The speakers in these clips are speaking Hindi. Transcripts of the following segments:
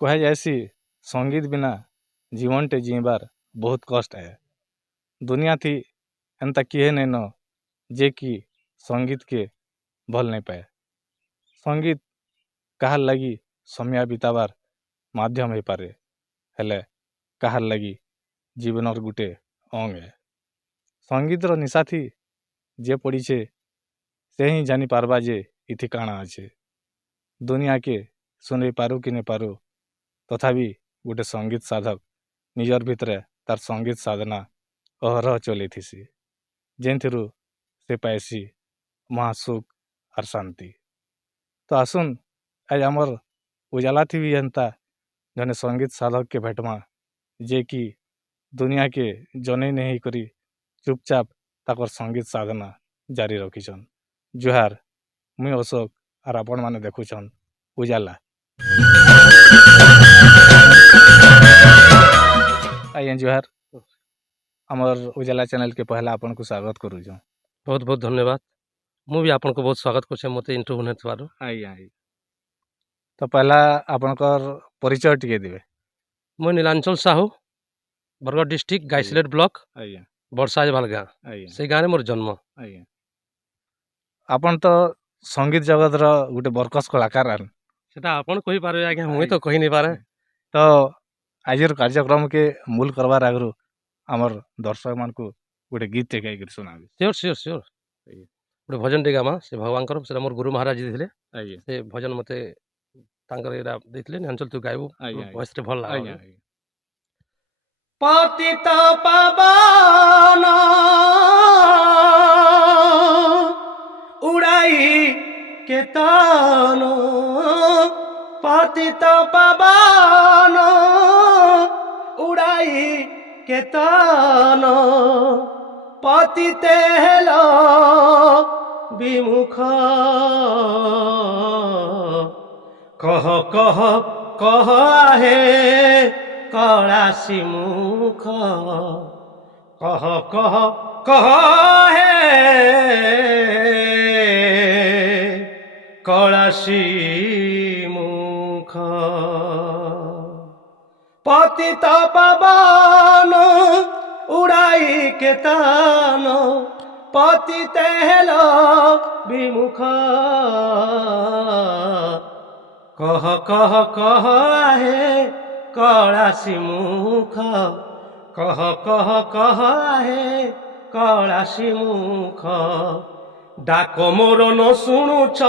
कह जासी संगीत बिना जीवन टे जीवार बहुत कष्ट है। दुनिया थी एंता किए नहीं न जे कि संगीत के भल नहीं पाए। संगीत कहार लगी समय बिताबार माध्यम हो पारे हेले कहार लगी जीवन गुटे अंग है। संगीतर निशा थी जे पड़ीछे से ही जानी पारबा जे इथि काଣା अच्छे। दुनिया के सुन पारू कि नहीं पारू तथापि गोटे संगीत साधक निजर भितर तार संगीत साधना अहरह चली थी जेन से पाएसी महासुख और शांति। तो आसुन आज आमर उजाला थी भी एंता जने संगीत साधक के भेटमा जे कि दुनिया के जने नहीं करी चुपचाप ताकर संगीत साधना जारी रखीछन। जुहार मुई अशोक और आपण माने देखुछन उजाला। आइए जुहार आमर उजाला चैनल के पहला आपन को स्वागत करूँ। बहुत बहुत धन्यवाद। मुझे आपन को बहुत स्वागत कर मत इंटरव्यू होने। आइए तो पहला आपनकर परिचय टिके देवे। मुझे नीलांचल साहू बरगढ़ डिस्ट्रिक्ट गाइसलेट ब्लॉक बरसाज बालगा से गाँव मोर जन्म। आपन तो संगीत जगत रो गोटे बरकस कलाकार सेटा आपन कहि पारे आज्ञा मुई तो कहि नहीं पारे। तो आजर कार्यक्रम के मूल करवार आगु आमर दर्शक मान को गोटे गीत टे गाई सुनाबे। श्योर श्योर श्योर गोटे भजन टे गामा से भगवान से मोर गुरु महाराज जी थे से भजन मते तांकर एरा देथिले नीलांचल तू गाइबो वॉइस रे भल लागे। पतित पावन उड़ाई के तानो पतित पावन उड़ाई के तानो पतिते हेलो विमुख कह कह कह आहे कलासी मुख कह कह कह हे कलासी मुख पतित पावन उड़ाई के तानो पतित हेलो विमुख कह कह कह आहे कलासी मुख कह कह कह आहे कलासी मुख डाक मोर न शुणुछ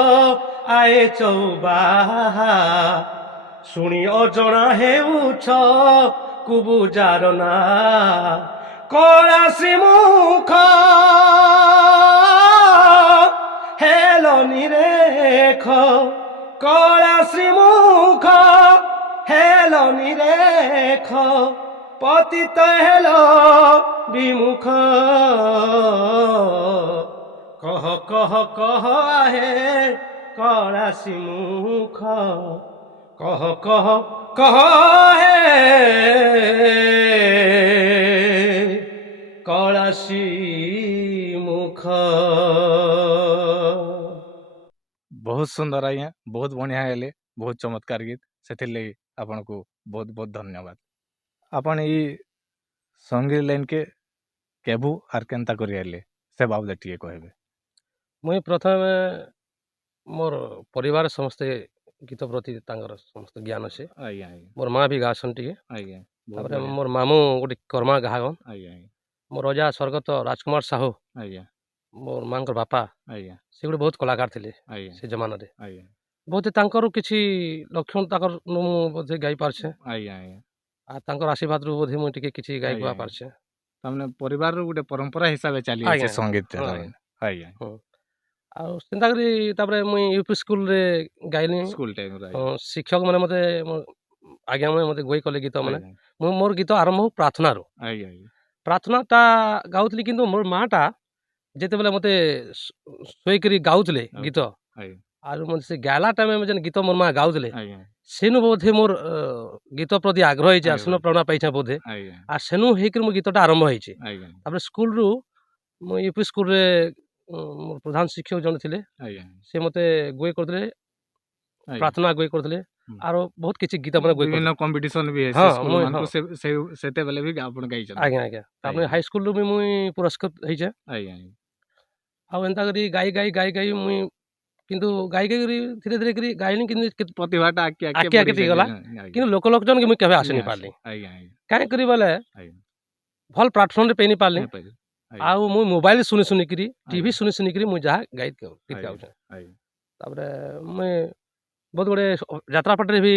आए चौबाहा शुणी अजणा हेउछ कुबुजार ना कलासी मुख हेलो निरेख कलासी मुख हेलो निरेख पतित हेलो विमुख कह कह कह आहे कलासी मुख कह कह कह हे कलासी मुख। बहुत सुंदर आइए, बहुत बढ़िया है, बहुत चमत्कार गीत से आपन को बहुत बहुत धन्यवाद। आपन ये संगीत लाइन के केबू आर केनता करियाले से बाबू टिके कहबे। मुई प्रथम मोर परिवार समस्त गीत प्रति तांगर समस्त ज्ञान अच्छे। मोर माँ भी गासन टे मोर मामू गोटे कर्मा गाहन मोर रजा स्वर्गत राजकुमार साहू मोर माँ बापा से गोटे बहुत कलाकार थे से जमान बहुत तांकर किछि लक्षण ताकर बोधे गाई पारछे तांकर आशीर्वाद रु बोधे मुई टिके किछि गाई गुआ पारछे। तमने परिवार रो गोटे परंपरा हिसाब चली आछे संगीत आ चिंता करी तापरे मुई यूपी स्कूल रे गाइली स्कूल टाइम रे शिक्षक माने मते आज्ञा मते गोई कले गीत माने मोर गीत आरंभ प्रार्थना रो प्रार्थना ता गाउतली किंतु मोर माँ टा जेते बेले मते सोई करी गाउतले गीत आर मते से गाला टाइम में जन गीत मोर माँ गाउतले सेनु बोधे मोर गीत प्रति आग्रह है सुन प्रेरणा पाइछे बोधे आ सेनु हेकर मो गीतटा आरंभ होइछे। तापर स्कूल रु मो यूपी स्कूल रे मोर प्रधान शिक्षक जन थिले से मते गोई करथले प्रार्थना गोई करथले आरो बहुत किछि गीत माने विभिन्न कंपटीशन भी है हाँ, स्कूल मुई मान को से सेते बेले भी आपण गाइछन आज्ञा आज्ञा तापर हाई स्कूल रू भी मुई पुरस्कृत ହେଇଛେ आज्ञा ଆଉ ଏନ୍ତା କରି ଗାଇ ମୁଇ କିନ୍ତୁ ଗାଇ ଧୀରେ ଧୀରେ କରି ଗାଇଲି କିନ୍ତୁ प्रतिभाटा आके आके ଟିକେ ଗଲା କିନ୍ତୁ ଲୋକ ଲୋଚନ के मुई केबे आसी नहीं पारली आज्ञा काहे करी बोले भल प्लेटफॉर्म रे पे नहीं पारली आउ मुई मोबाइल सुनी सुनी करी टीवी सुनी सुनी करी मुई जहा गीत गाउछे तापर मुई बहुत गुड़े यात्रा पार्टी रे भी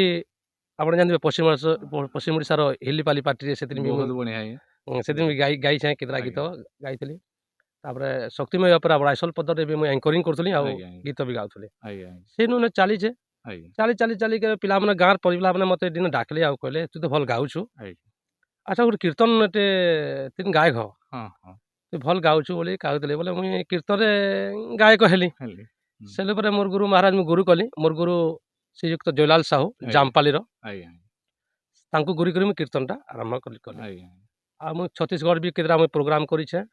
आपण जानबे पश्चिम ओडिसा रो हिलीपाली पार्टी रे सेदिन भी बहुत बढ़िया सेदिन भी गाई छे केतरा गीत गाइतली तापर शक्तिमय अपरा बड़ाइसल पद रे भी मुई एंकरिंग करथली आ गीत भी गाउथली सेनु ने चाली छे चाली के पिला माने गार परिला माने मते दिन डाकले आ कहले तू तो भल गाउछु अच्छा गुटे कीर्तन टे तीन गायक हो तू भल गाउछु बोली कहतले बोले मुई कीर्तन रे गायक हेली सेले पर मोर गुरु महाराज मु गुरु कली मोर गुरु श्रीयुक्त जयलाल साहू जामपाली रो तांको गुरु करी मु कीर्तन टा आरंभ कली आ मु छत्तीसगढ़ भी केतरा मु प्रोग्राम करी छे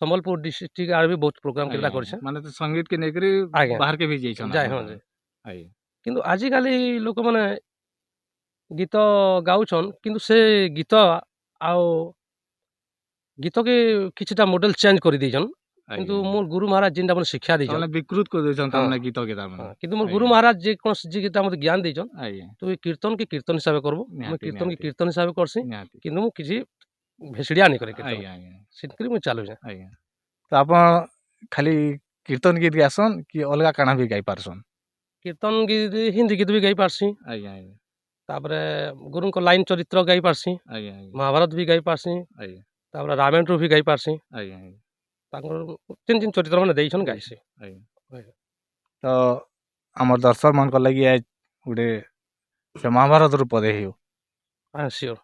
संबलपुर डिस्ट्रिक्ट आर भी बहुत प्रोग्राम केतरा कर छे माने तो संगीत के नेकरी बाहर के भी जाई जाय हां किंतु आजि काली लोक माने गीत गाउछन किंतु से गीत आउ गीत के किछटा मॉडल चेंज कर दी छन किंतु मोर गुरु महाराज जिनटा मन शिक्षा दी छन विकृत कर दे छन तामने गीत के तामने किंतु मोर गुरु महाराज जे कोन जी गीता मते ज्ञान दी छन तो कीर्तन के कीर्तन हिसाब करबो मैं कीर्तन के कीर्तन हिसाब करसी किंतु मु किछि भेसड़िया नहीं करे कीर्तन सिनकरी मु चालू छे तो आपण खाली कीर्तन गीत गासन कि अलगा काना भी गाई पारसन कीर्तन गीत हिंदी गीत भी गाई पारसी तापरे गुरु को लाइन चरित्र गाई पारसी महाभारत भी गाई पारसी तापरे रामायण रो भी गाई पारसी तीन तीन चरित्र मैंने देछन गाइसी तो आमर दर्शक मन को लगी आज गुटे से महाभारत रो पदे हियो हां श्योर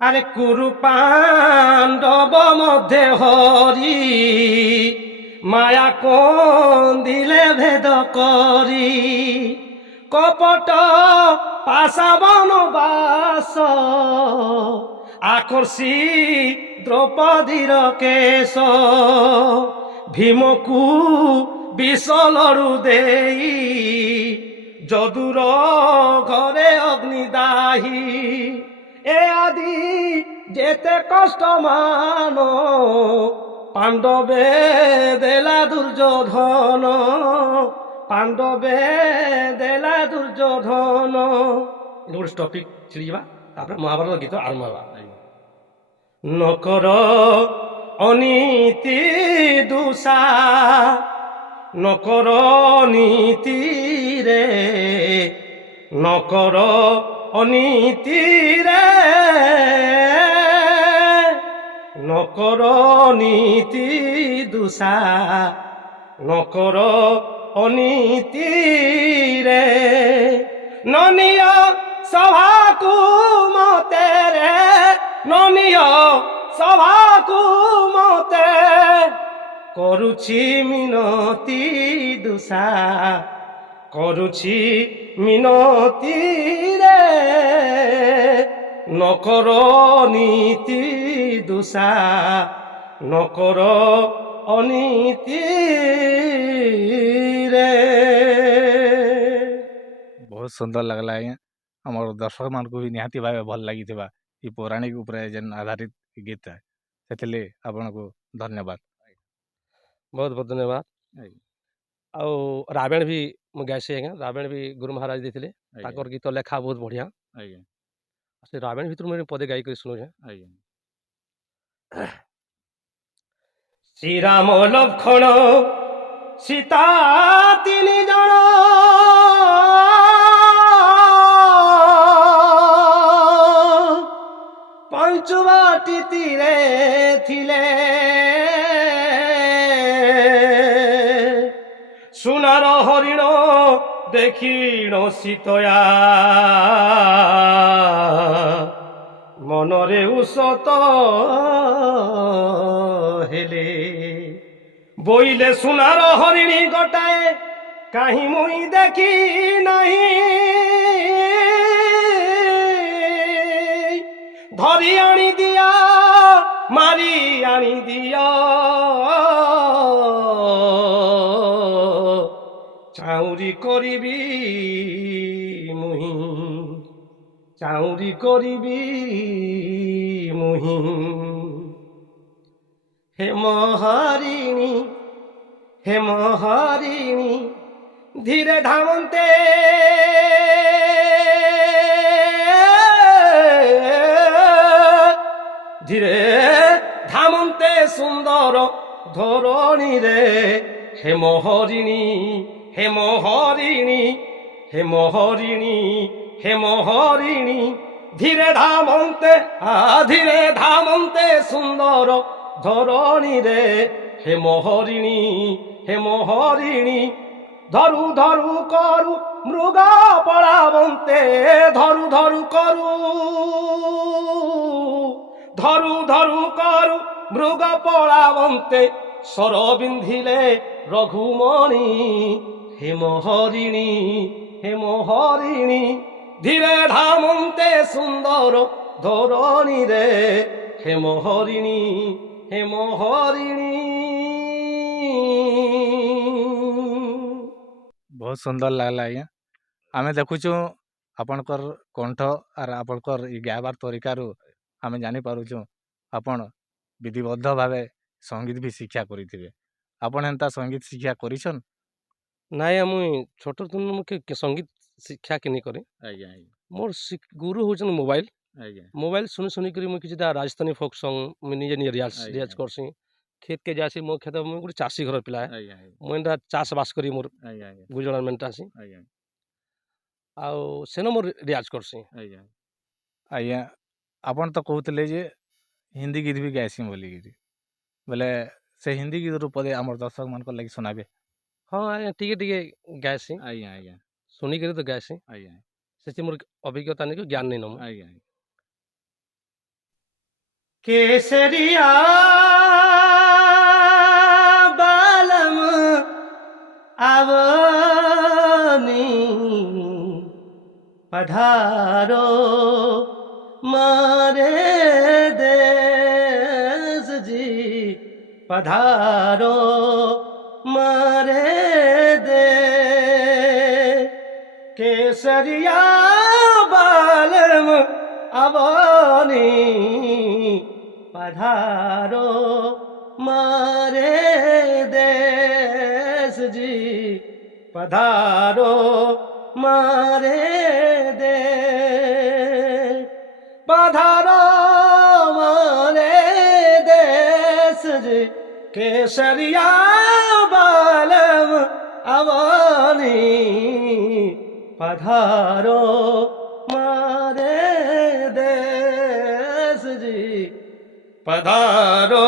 अरे कुरु पांडव मध्य हरि माया कोन दिले भेद करी कपट पाशावन बास आकर्षी द्रौपदीर केश भीमकू विषलड़ू देई जदुर घरे अग्निदाही ए आदि जेते कष्ट मानो पांडवे देला दुर्योधन पांडवे देला दुर्योधन गोटे टॉपिक छिड़ीबा महाभारत गीत आरंभ हवा नकर अनीति दुषा नकर नीति रे नकर अनीति रे नकर नीति दुषा नकर अनीति रे ननिय सभा को मते रे ननिय सभा को मते करुछि मिनती दुषा करुछि मिनती रे नकर नीति दुषा नकर अनीति रे बहुत सुंदर लगला है हमर दर्शक मान को भी निहाती भाव भल लगी थिबा ई पौराणिक ऊपर जन आधारित गीत है सेतले आपन को धन्यवाद बहुत बहुत धन्यवाद आउ रावण भी मु गाइसे आज्ञा रावण भी गुरु महाराज देथिले ताकर गीत लेखा बहुत बढ़िया से रावण भीतर में पदे गाई कर सुनो श्री राम लक्ष्मण सीता तीन जन पंचवाटी तीरे थिले सुनार हरिण देखिण सीतया मनरे उसत हेले बोइले सुनार हरिणी गोटाए कहीं मुई देखी नहीं धरी आनी दिया मारी आनी दिया चाऊ ଚାହୁଁରି କରିବି ମୁହିଁ ଚାହୁଁରି କରିବି ମୁହିଁ ହେ ମହାରିଣୀ ଧୀରେ ଧାମନ୍ତେ ଧୀରେ ଧାମନ୍ତେ ସୁନ୍ଦର ଧରଣୀରେ ହେ ମହାରିଣୀ ହେ ମହାରିଣୀ ହେ ମହାରିଣୀ ହେ ମହାରିଣୀ ଧୀରେ ଧାମନ୍ତେ ସୁନ୍ଦର ଧରଣୀରେ ହେ ମହାରିଣୀ ଧରୁ ଧରୁ କରୁ ମୃଗ ପଳାବନ୍ତେ ଧରୁ ଧରୁ କରୁ ମୃଗ ପଳାବନ୍ତେ ସର ବିନ୍ଧିଲେ ରଘୁମଣି ହେ ମହାରିଣୀ ଧୀରେ ଧାମନ୍ତେ ସୁନ୍ଦର ଧରଣୀରେ ହେ ମହାରିଣୀ बहुत सुंदर लागला आज्ञा आम देखुचु आपणकर कंठ आर आपणकर इ गायबार तरीकारू आम जानीपारुचु आपण विधिबद्ध भाव संगीत भी शिक्षा करेंगे आपण एंता संगीत शिक्षा करिछन नाଇଁ मुई छोट दिन मुझे संगीत शिक्षा के नहीं करे आज्ञा मोर गुरु होचन मोबाइल आज्ञा मोबाइल सुनी करी मुझे किछटा राजस्थानी फोक सॉन्ग मुझे निजे रियाज करसी खेत के जासी मो खेत मुझे गोटे चाषी घर पिला आज्ञा मुझे चाष बास करी मोर आज्ञा गुजरान मेंटासी आज्ञा आउ सेन मोर रियाज करसी आज्ञा आज्ञा आपण तो कहते जे हिंदी गीत भी गायसी बोली बोले से हिंदी गीत रूपे आम दर्शक मान लगे सुनाबे हाँ आज्ञा टिके गायसी आज्ञा आज्ञा सुनी करी तो गायसी आज्ञा से मोर अभिज्ञता नहीं ज्ञान नहीं नम आज्ञा केसरिया बालम आवनी पधारो मारे देश जी पधारो मारे दे केसरिया बालम आवनी पधारो मारे देश जी पधारो मारे दे पधारो मारे देश जी केसरिया बालम अवानी पधारो मारे देश जी पधारो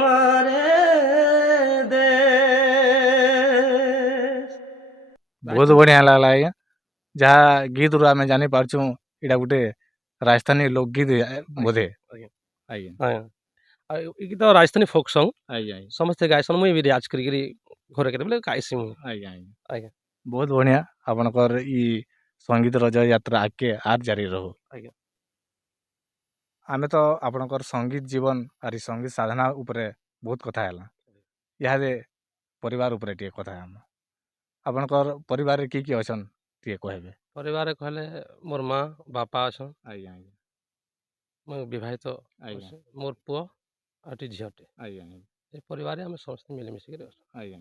मारे देश बहुत बढ़िया लागला आज्ञा जहाँ गीत रू आम जानी पार्छु इटा गोटे राजस्थानी लोकगीत बोधे आज्ञा गीत राजस्थानी फोक सॉन्ग आज्ञा समस्ते गायसन मुई भी रियाज करी घरे केते बोले गायसी मुई आज्ञा आज्ञा बहुत बढ़िया आपनकर ई संगीत रज यात्रा आगे आर जारी रहो आज्ञा आमे तो आपनकर संगीत जीवन आर संगीत साधना उपरे बहुत कथा हैला यादे परिवार उपरे टिके कथा हम आपनकर परिवार की अछन टिके कहबे परिवार कहले मोर माँ बापा अछन आज्ञा मैं विवाहित आज्ञा मोर पुआ आटी झीटे आज्ञा ए परिवार आम समस्त मिलमिशिक आज्ञा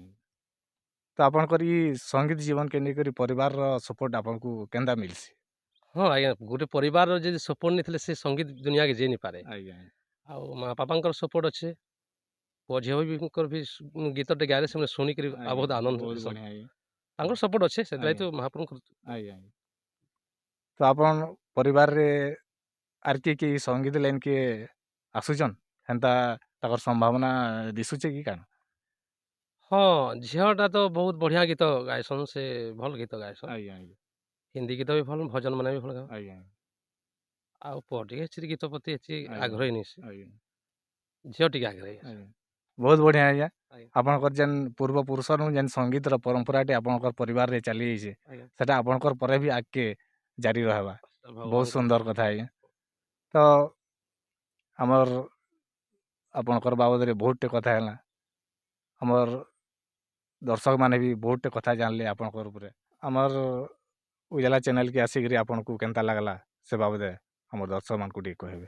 तो आपनकर ई संगीत जीवन के नेकरी परिवार रो सपोर्ट आपनको केंदा मिलसी हाँ आज्ञा गोटे परिवार जो सपोर्ट नहीं थे से संगीत दुनिया के जे नहीं पारे आज्ञा आउ माँ पापा सपोर्ट अच्छे पुआ झील भी गीत टे गायले से शुणिक बहुत आनंद बहुत बढ़िया तांकर सपोर्ट अच्छे से तो महाप्रभु आज्ञा तो आपन परिवार रे आर के संगीत लाइन के आसुचन हेंता ताकर संभावना दिसुचे की कान हाँ झीलटा तो बहुत बढ़िया गीत गायसन से भल गीत गायसन आज्ञा हिंदी गीत भी भल भजन मैंने भी भल गाओ आज्ञा आउ पुआ टे गीत प्रति आग्रह नहीं से आज्ञा झील टे आग्रह बहुत बढ़िया आज्ञा आज्ञा आपनकर जेन पूर्व पुरुष जेन संगीत रो परंपरा टे आपनकर परिवार रे चली जाइए आज्ञा सेटा आपनकर परे भी आगे जारी रहबा बहुत सुंदर कथा है तो हमर आपनकर बाबद रे बहुत टे कथा है हमर दर्शक मैंने भी बहुत कथा जानले आपनकर उपरे हमर उजाला चैनल के आसिक आपको केनता लगला से बाबदे हमर दर्शक मान को कहबे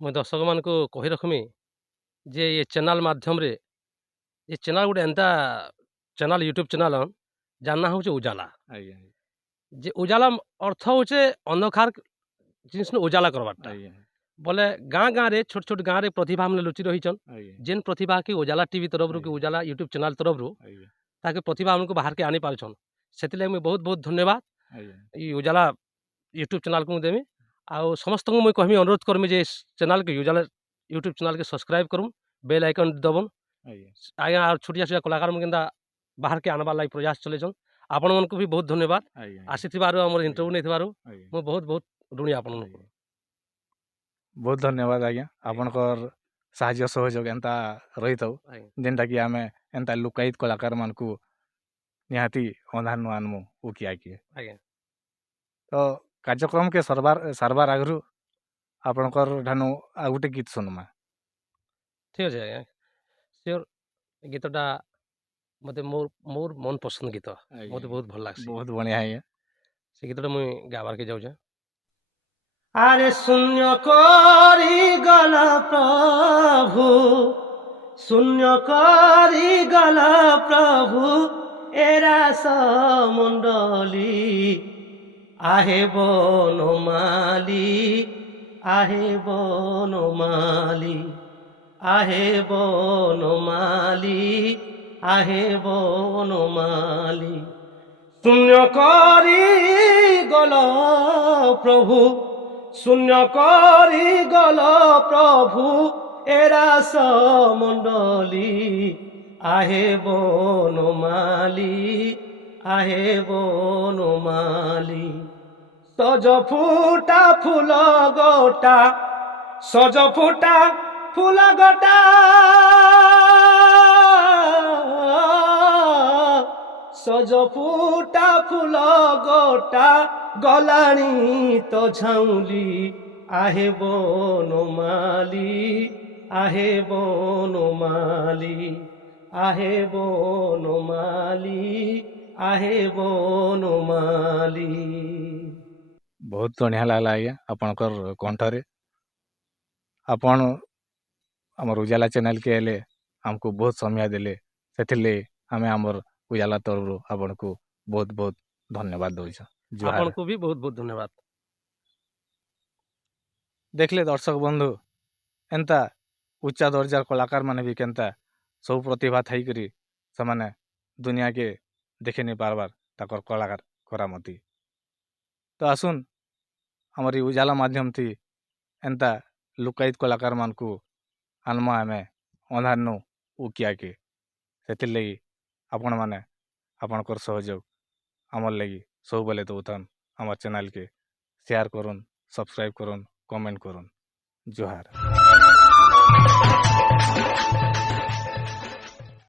मुझे दर्शक मान को कही रखमी जे ये चैनल माध्यम रे ये चैनल गोटे एंता चैनल यूट्यूब चैनल जानना हो उजाला जे उजाला अर्थ होचे अंधकार जिनिस उजाला करवाटा बोले गाँ गाँ रे छोट छोट गाँ रे प्रतिभा हमने लुचि रही जेन प्रतिभा के उजाला टीवी तरफ रू कि उजाला यूट्यूब चैनल तरफ रू ताकि प्रतिभा हमको बाहर के आनी पारछन से मुझे बहुत बहुत धन्यवाद ये उजाला यूट्यूब चैनल को देमी आउ समस्त को मुझे कहमी अनुरोध करमी जे चैनल के उजाला यूट्यूब चैनल के सब्सक्राइब करूँ बेल आइकन दबन आज्ञा और छोटिया छोटिया कलाकार में केनता बाहर के आनबार लाइक प्रयास चले आपण मन को भी बहुत धन्यवाद आसीथिबारु हमर इंटरव्यू नेथिबारु मो बहुत बहुत ऋणी आपण को बहुत धन्यवाद आज्ञा आपनकर साहाय्य सहयोग एंता रही था जेनटा कि आमे एंता लुकायित कलाकार मान को निहाती अंधान आनमु ओ किया किए तो कार्यक्रम के सरबार आगरु आपनकर ढानु आ गुटे गीत सुनमा ठीक है आज्ञा श्योर गीतटा मते मोर मन पसंद गीत मते बहुत भल लागसी बहुत बढ़िया है से गीतटा मुई गाबार के जाऊ आरे शून्य करी गला प्रभु शून्य करी गला प्रभु एरा समंडली आहे बनमाली आहे बनमाली आहे बनमाली आहे बनमाली शून्य करी गल प्रभु शून्य करी गल प्रभु एरा समंडली आहे बनमाली आहे बनमाली सज फुटा फूल गोटा सज फुटा फूल गोटा सज फुटा फूल गोटा गलाणी तो झाउली आहे बनमाली आहे बनमाली आहे बनमाली आहे बनमाली बहुत बढ़िया लागला आज्ञा आपनकर कंठरे आपण हमर उजाला चैनल के एले हमको बहुत समय देले सेथिले हमें हमर उजाला तरफ आपन को बहुत बहुत धन्यवाद दोछ आपन को भी बहुत बहुत धन्यवाद देखले दर्शक बंधु एंता उच्चा दर्जार कलाकार माने भी केनता सब प्रतिभा थाई करी समाने दुनिया के देखे नहीं पारबार ताकर कलाकार करामती तो आसुन हमारी उजाला माध्यम थी एंता लुकायित कलाकार मान को आनमा आमे अंधारनु उ किया के सेथिर लगी आपण माने आपनकर सहयोग आमर लगी सब बेले तो उतन हमार चैनल के शेयर करुन सब्सक्राइब करुन कमेंट करुन जोहार।